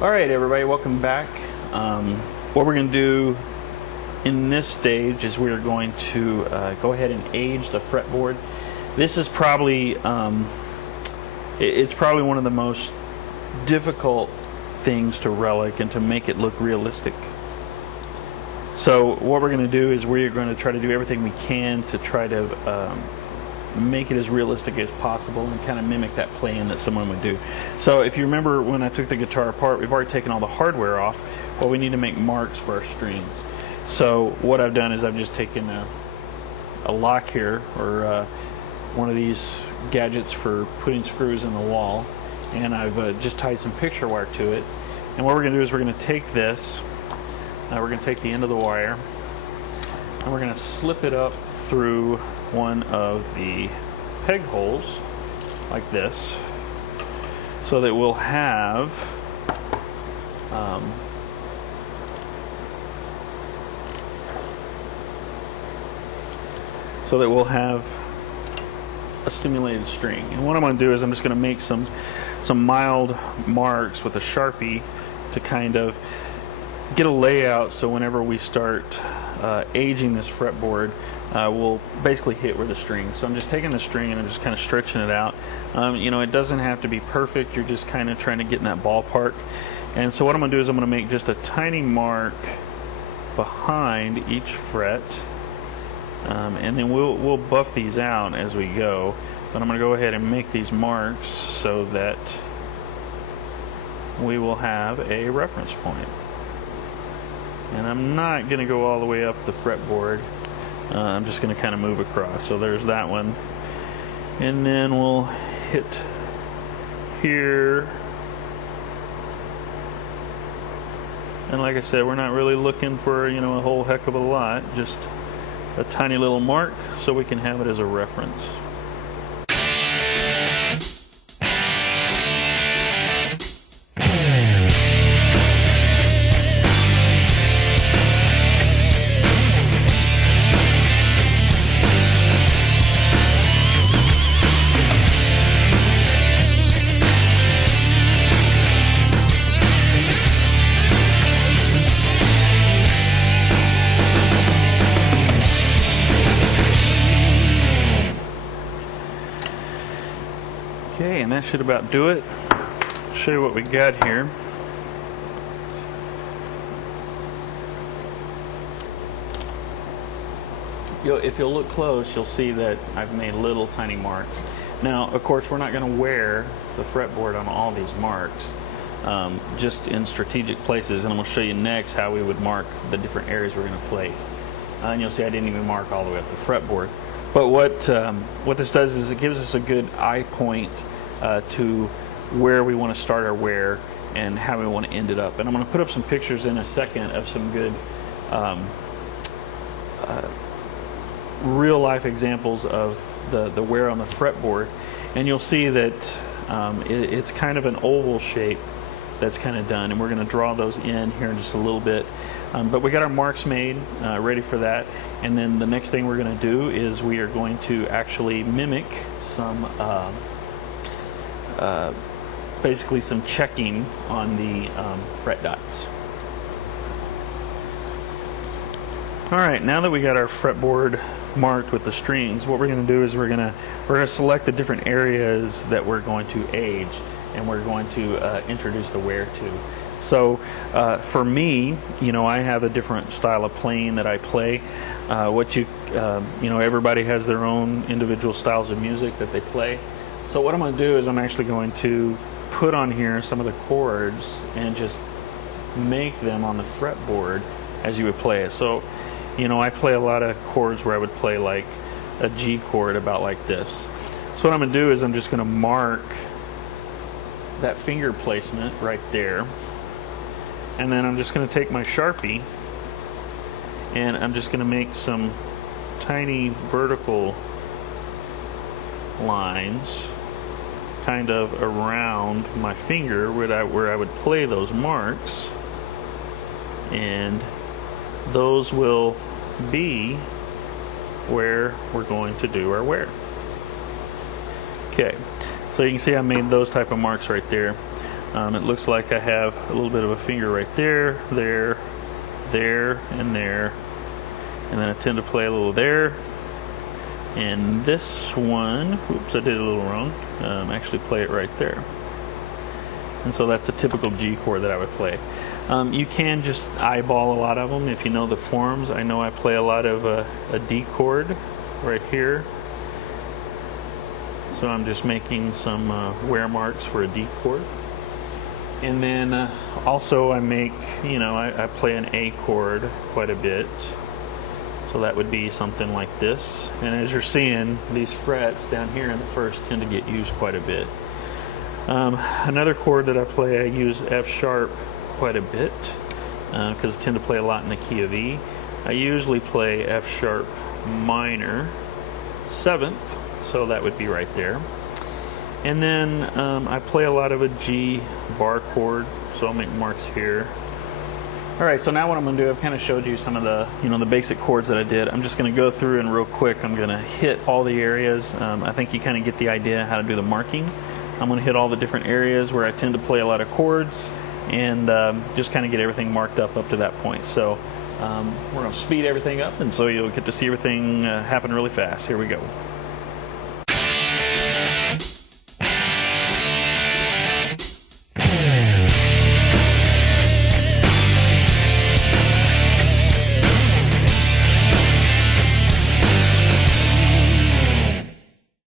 All right, everybody, welcome back. What we're going to do in this stage is we're going to go ahead and age the fretboard. This is probably it's probably one of the most difficult things to relic and to make it look realistic. So what we're going to do is we're going to try to do everything we can to try to make it as realistic as possible and kind of mimic that playing that someone would do. So if you remember when I took the guitar apart, we've already taken all the hardware off. Well, we need to make marks for our strings. So what I've done is I've just taken a lock here, or one of these gadgets for putting screws in the wall, and I've just tied some picture wire to it. And what we're going to do is we're going to take this, we're going to take the end of the wire, and we're going to slip it up through one of the peg holes like this, so that we'll have a simulated string. And what I'm going to do is I'm just going to make some mild marks with a Sharpie to kind of get a layout, so whenever we start aging this fretboard, we'll basically hit where the string. So I'm just taking the string and I'm just kind of stretching it out. You know, it doesn't have to be perfect. You're just kind of trying to get in that ballpark. And so what I'm going to do is I'm going to make just a tiny mark behind each fret, and then we'll buff these out as we go. But I'm going to go ahead and make these marks so that we will have a reference point. And I'm not going to go all the way up the fretboard. I'm just going to kind of move across. So there's that one. And then we'll hit here. And like I said, we're not really looking for, you know, a whole heck of a lot. Just a tiny little mark so we can have it as a reference. Okay, and that should about do it. I'll show you what we got here. If you'll look close, you'll see that I've made little tiny marks. Now, of course, we're not going to wear the fretboard on all these marks, just in strategic places, and I'm going to show you next how we would mark the different areas we're going to place. And you'll see I didn't even mark all the way up the fretboard. But what this does is it gives us a good eye point to where we want to start our wear and how we want to end it up. And I'm going to put up some pictures in a second of some good real life examples of the wear on the fretboard, and you'll see that it's kind of an oval shape that's kind of done, and we're going to draw those in here in just a little bit. But we got our marks made, ready for that, and then the next thing we're going to do is we are going to actually mimic some basically some checking on the fret dots. Alright, now that we got our fretboard marked with the strings, what we're going to do is we're going to select the different areas that we're going to age, and we're going to introduce the wear to. So for me, you know, I have a different style of playing that I play. You know, everybody has their own individual styles of music that they play. So what I'm going to do is I'm actually going to put on here some of the chords and just make them on the fretboard as you would play it. So, you know, I play a lot of chords where I would play like a G chord about like this. So what I'm going to do is I'm just going to mark that finger placement right there, and then I'm just going to take my Sharpie and I'm just going to make some tiny vertical lines kind of around my finger where I would play those marks, and those will be where we're going to do our wear. Okay, so you can see I made those type of marks right there. It looks like I have a little bit of a finger right there, there, and there. And then I tend to play a little there. And this one, oops, I did it a little wrong. Actually play it right there. And so that's a typical G chord that I would play. You can just eyeball a lot of them if you know the forms. I know I play a lot of a D chord right here. So I'm just making some wear marks for a D chord. And then also I make, I play an A chord quite a bit. So that would be something like this. And as you're seeing, these frets down here in the first tend to get used quite a bit. Another chord that I play, I use F sharp quite a bit because I tend to play a lot in the key of E. I usually play F sharp minor 7th, so that would be right there. And then I play a lot of a G bar chord, so I'll make marks here. All right, so now what I'm going to do, I've kind of showed you some of the, the basic chords that I did. I'm just going to go through and real quick, I'm going to hit all the areas. I think you kind of get the idea how to do the marking. I'm going to hit all the different areas where I tend to play a lot of chords and just kind of get everything marked up to that point. So we're going to speed everything up, and so you'll get to see everything happen really fast. Here we go.